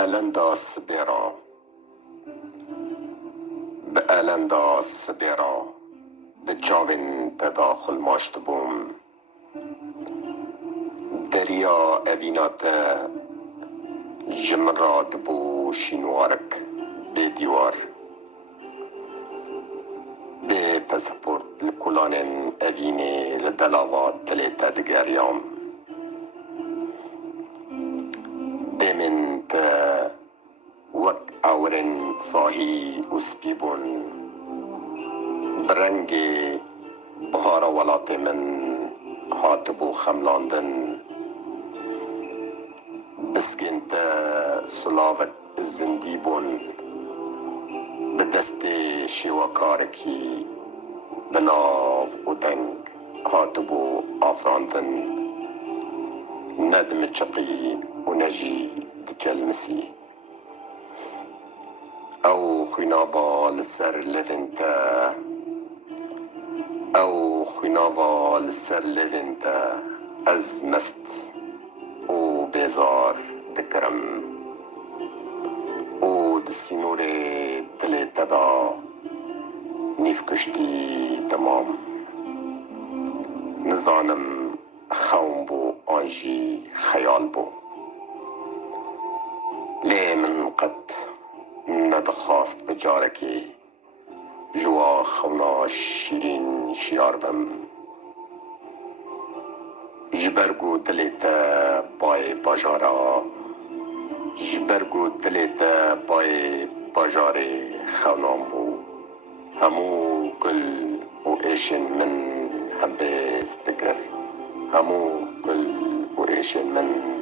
الندا سبیرا به الندا سبیرا به چاوین تداخل ماشت بوم دریا اوینات جمراد بو شینوارک به دیوار به پسپورت لکولانن اوینی لدلاوات دلیتا دگریام دمن تا وک اورن صاحی اسپیبون برنگ بهار ولات من هاتبو خملاندن بسکن تا سلاوک زندی بون به دست شیوکارکی بناو و دنگ هاتبو آفراندن ندم چقی و نجی دجلمسی او خوینابا لسر لونتا او خوینابا لسر لونتا از مست و بیزار دکرم و دسینور دل تدا نیف کشتی تمام نزانم خوم بو آنجی خیال بو لی من قد ندخواست بجارکی جوا خونا شیرین شیار بم جبرگو دلیتا بای باجارا جبرگو دلیتا بای باجار خونام بو همو گل و ایشن من هم بیز دگر همو گل و ایشن من